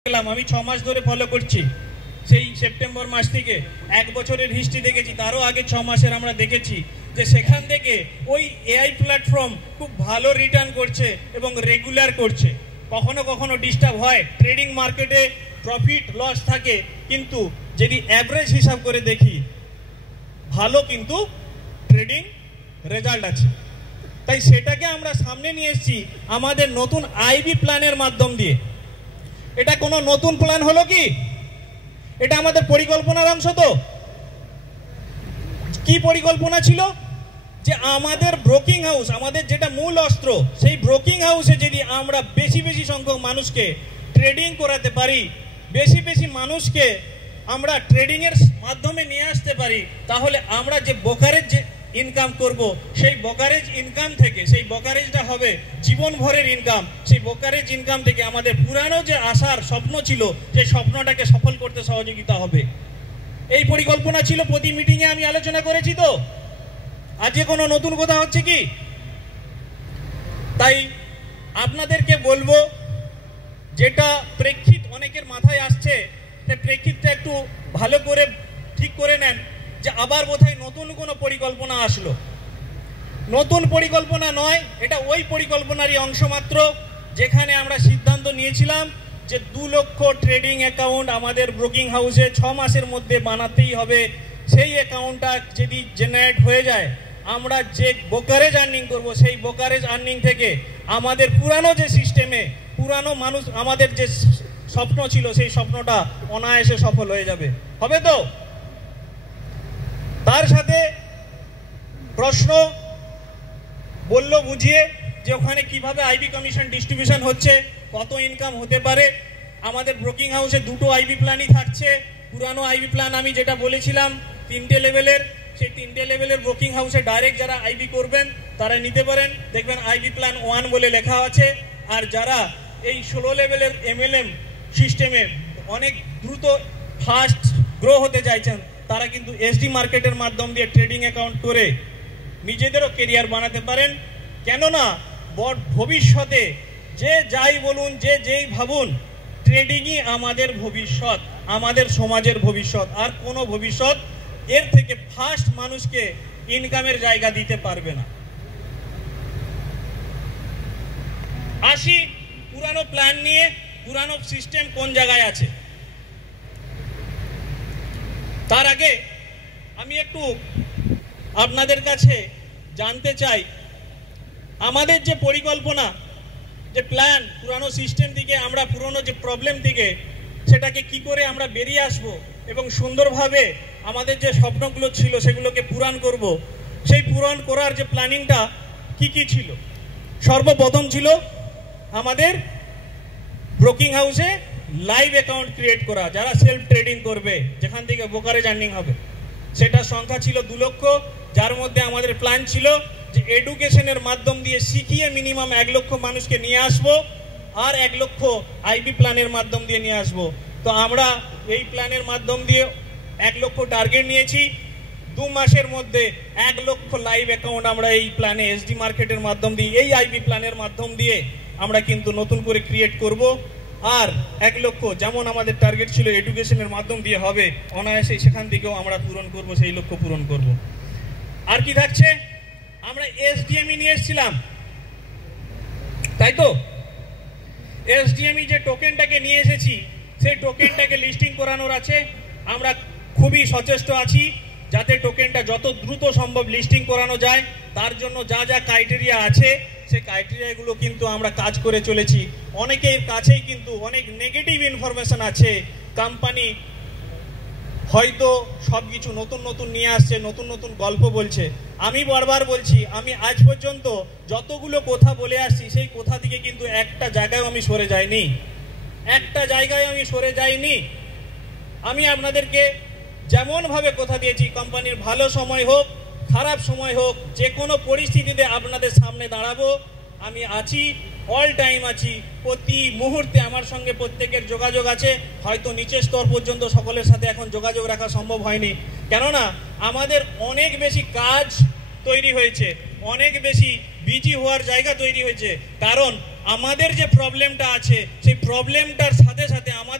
আমি 6 মাস ধরে ফলো করছি, সেই সেপ্টেম্বর মাস থেকে 1 বছরের হিস্ট্রি দেখেছি, তারও আগে 6 মাসের আমরা দেখেছি যে সেখান থেকে ওই এআই প্ল্যাটফর্ম খুব ভালো রিটার্ন করছে এবং রেগুলার করছে। কখনো কখনো ডিস্টার্ব হয়, ট্রেডিং মার্কেটে প্রফিট লস থাকে, কিন্তু যদি অ্যাভারেজ হিসাব করে দেখি ভালো কিন্তু ট্রেডিং রেজাল্ট আছে। তাই সেটাকে আমরা সামনে নিয়ে এসেছি আমাদের নতুন আইবি প্ল্যানের মাধ্যম দিয়ে। এটা কোনো নতুন প্ল্যান হলো কি? এটা আমাদের পরিকল্পনার অংশ। তো কি পরিকল্পনা ছিল যে আমাদের ব্রোকিং হাউস, আমাদের যেটা মূল অস্ত্র, সেই ব্রোকিং হাউসে যদি আমরা বেশি বেশি সংখ্যক মানুষকে ট্রেডিং করাতে পারি, বেশি বেশি মানুষকে আমরা ট্রেডিং এর মাধ্যমে নিয়ে আসতে পারি, তাহলে আমরা যে ব্রোকারেজ যে ইনকাম করব, সেই ব্রোকারেজ ইনকাম থেকে, সেই ব্রোকারেজটা হবে জীবন ভরের ইনকাম। সেই ব্রোকারেজ ইনকাম থেকে আমাদের পুরানো যে আশার স্বপ্ন ছিল, সেই স্বপ্নটাকে সফল করতে সহযোগিতা হবে। এই পরিকল্পনা ছিল, প্রতি মিটিংয়ে আমি আলোচনা করেছি। তো আজকে কোনো নতুন কথা হচ্ছে কি? তাই আপনাদেরকে বলবো, যেটা প্রেক্ষিত অনেকের মাথায় আসছে, সেই প্রেক্ষিতটা একটু ভালো করে ঠিক করে নেন যে আবার বোধহয় নতুন কোনো পরিকল্পনা আসলো। নতুন পরিকল্পনা নয়, এটা ওই পরিকল্পনারই অংশ মাত্র, যেখানে আমরা সিদ্ধান্ত নিয়েছিলাম যে 2 লক্ষ ট্রেডিং অ্যাকাউন্ট আমাদের ব্রোকিং হাউসে 6 মাসের মধ্যে বানাতেই হবে। সেই অ্যাকাউন্টটা যদি জেনারেট হয়ে যায়, আমরা যে ব্রোকারেজ আর্নিং করব, সেই ব্রোকারেজ আর্নিং থেকে আমাদের পুরানো যে সিস্টেমে পুরানো মানুষ আমাদের যে স্বপ্ন ছিল, সেই স্বপ্নটা অনায়াসে সফল হয়ে যাবে। হবে তো? তার সাথে প্রশ্ন বললো বুঝিয়ে যে ওখানে কিভাবে আইবি কমিশন ডিস্ট্রিবিউশন হচ্ছে, কত ইনকাম হতে পারে। আমাদের ব্রোকিং হাউসে 2টো আইবি প্ল্যানই থাকছে। পুরানো আইবি প্ল্যান আমি যেটা বলেছিলাম 3টে লেভেলের, সেই 3টে লেভেলের ব্রোকিং হাউসে ডাইরেক্ট যারা আইবি করবেন তারা নিতে পারেন। দেখবেন আইবি প্ল্যান 1 বলে লেখা আছে। আর যারা এই 16 লেভেলের এমএলএম সিস্টেমে অনেক দ্রুত ফাস্ট গ্রো হতে চাইছেন, তারা কিন্তু এসডি মার্কেটের মাধ্যম দিয়ে ট্রেডিং অ্যাকাউন্ট করে নিজেদেরও কেরিয়ার বানাতে পারেন। কেননা ভবিষ্যতে যে যাই বলুন, যে যেই ভাবুন, ট্রেডিংই আমাদের ভবিষ্যৎ, আমাদের সমাজের ভবিষ্যৎ। আর কোনো ভবিষ্যৎ এর থেকে ফাস্ট মানুষকে ইনকামের জায়গা দিতে পারবে না। আসি পুরানো প্ল্যান নিয়ে, পুরানো সিস্টেম কোন জায়গায় আছে। তার আগে আমি একটু আপনাদের কাছে জানতে চাই, আমাদের যে পরিকল্পনা, যে প্ল্যান, পুরানো সিস্টেম থেকে আমরা পুরনো যে প্রবলেম থেকে সেটাকে কি করে আমরা বেরিয়ে আসব এবং সুন্দরভাবে আমাদের যে স্বপ্নগুলো ছিল সেগুলোকে পূরণ করব, সেই পূরণ করার যে প্ল্যানিংটা কি কি ছিল। সর্বপ্রথম ছিল আমাদের ব্রোকিং হাউসে লাইভ অ্যাকাউন্ট ক্রিয়েট করা, যারা সেলফ ট্রেডিং করবে, যেখান থেকে ব্রোকারেজ আর্নিং হবে। সেটার সংখ্যা ছিল 2 লক্ষ, যার মধ্যে আমাদের প্ল্যান ছিল যে এডুকেশনের মাধ্যম দিয়ে শিখিয়ে মিনিমাম 1 লক্ষ মানুষকে নিয়ে আসবো, আর 1 লক্ষ আইবি প্ল্যানের মাধ্যম দিয়ে নিয়ে আসবো। তো আমরা এই প্ল্যানের মাধ্যম দিয়ে 1 লক্ষ টার্গেট নিয়েছি। 2 মাসের মধ্যে 1 লক্ষ লাইভ অ্যাকাউন্ট আমরা এই প্ল্যানে এসডি মার্কেটের মাধ্যম দিয়ে, এই আইবি প্ল্যানের মাধ্যম দিয়ে আমরা কিন্তু নতুন করে ক্রিয়েট করব। আর 1 লক্ষ যেমন আমাদের টার্গেট ছিল এডুকেশনের মাধ্যম দিয়ে হবে, অনায়াসে সেখান থেকেও আমরা পূরণ করব, সেই লক্ষ্য পূরণ করব। আর কি থাকছে? আমরা এসডিএমই নিয়ে এসেছিলাম, তাই তো? এসডিএমই যে টোকেনটাকে নিয়ে এসেছি, সেই টোকেনটাকে লিস্টিং করানোর আছে। আমরা খুবই সচেষ্ট আছি যাতে টোকেনটা যত দ্রুত সম্ভব লিস্টিং করানো যায়। তার জন্য যা যা ক্রাইটেরিয়া আছে, সেই ক্রাইটেরিয়াগুলো কিন্তু আমরা কাজ করে চলেছি। অনেকের কাছেই কিন্তু অনেক নেগেটিভ ইনফরমেশন আছে, কোম্পানি হয়তো সব কিছু নতুন নতুন নিয়ে আসছে, নতুন নতুন গল্প বলছে। আমি বারবার বলছি, আমি আজ পর্যন্ত যতগুলো কথা বলে আসছি, সেই কথা থেকে কিন্তু একটা জায়গায় আমি সরে যাইনি, একটা জায়গায় আমি সরে যাইনি। আমি আপনাদেরকে যেমনভাবে কথা দিয়েছি, কোম্পানির ভালো সময় হোক, খারাপ সময় হোক, যে কোনো পরিস্থিতিতে আপনাদের সামনে দাঁড়াবো, আমি আছি, অল টাইম আছি। প্রতি মুহূর্তে আমার সঙ্গে প্রত্যেকের যোগাযোগ আছে। হয়তো নিচের স্তর পর্যন্ত সকলের সাথে এখন যোগাযোগ রাখা সম্ভব হয়নি, কেননা আমাদের অনেক বেশি কাজ তৈরি হয়েছে, অনেক বেশি বিজি হওয়ার জায়গা তৈরি হয়েছে। কারণ আমাদের যে প্রবলেমটা আছে সেই প্রবলেমটার সাথে সাথে আমাদের